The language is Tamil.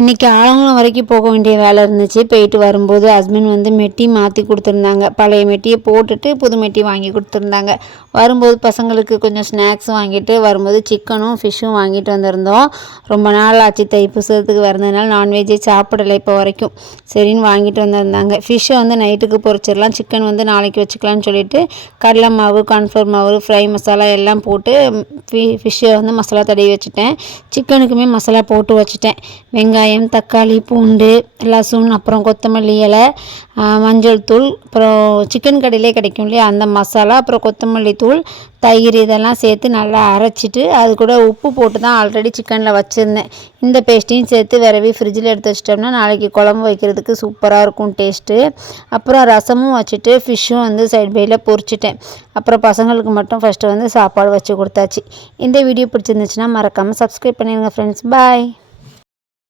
இன்றைக்கி ஆலங்குளம் வரைக்கும் போக வேண்டிய வேலை இருந்துச்சு. போயிட்டு வரும்போது ஹஸ்பண்ட் வந்து மெட்டி மாற்றி கொடுத்துருந்தாங்க. பழைய மெட்டியை போட்டுட்டு புது மெட்டி வாங்கி கொடுத்துருந்தாங்க. வரும்போது பசங்களுக்கு கொஞ்சம் ஸ்நாக்ஸ் வாங்கிட்டு வரும்போது சிக்கனும் ஃபிஷ்ஷும் வாங்கிட்டு வந்திருந்தோம். ரொம்ப நாள் ஆச்சு தைப்பூசத்துக்கு வரதுனால நான்வெஜ்ஜே சாப்பிடலை இப்போ வரைக்கும். சரின்னு வாங்கிட்டு வந்திருந்தாங்க. ஃபிஷ்ஷை வந்து நைட்டுக்கு பொரிச்சிடலாம், சிக்கன் வந்து நாளைக்கு வச்சுக்கலான்னு சொல்லிட்டு கடலை மாவு, கார்ன்ஃப்ளவர் மாவு, ஃப்ரை மசாலா எல்லாம் போட்டு ஃபிஷ்ஷை வந்து மசாலா தடவி வச்சுட்டேன். சிக்கனுக்குமே மசாலா போட்டு வச்சுட்டேன். வெங்காயம், தக்காளி, பூண்டு, லசூன், அப்புறம் கொத்தமல்லி இலை, மஞ்சள் தூள், அப்புறம் சிக்கன் கடையிலே கிடைக்கும் இல்லையா அந்த மசாலா, அப்புறம் கொத்தமல்லி தூள், தயிர் இதெல்லாம் சேர்த்து நல்லா அரைச்சிட்டு அது கூட உப்பு போட்டு தான் ஆல்ரெடி சிக்கனில் வச்சுருந்தேன். இந்த பேஸ்ட்டையும் சேர்த்து விரவி ஃப்ரிட்ஜில் எடுத்து வச்சிட்டோம்னா நாளைக்கு குழம்பு வைக்கிறதுக்கு சூப்பராக இருக்கும் டேஸ்ட்டு. அப்புறம் ரசமும் வச்சுட்டு ஃபிஷ்ஷும் வந்து சைட் பையில் பொரிச்சிட்டேன். அப்புறம் பசங்களுக்கு மட்டும் ஃபஸ்ட்டு வந்து சாப்பாடு வச்சு கொடுத்தாச்சு. இந்த வீடியோ பிடிச்சிருந்துச்சுன்னா மறக்காமல் சப்ஸ்கிரைப் பண்ணிடுங்க ஃப்ரெண்ட்ஸ். பாய்.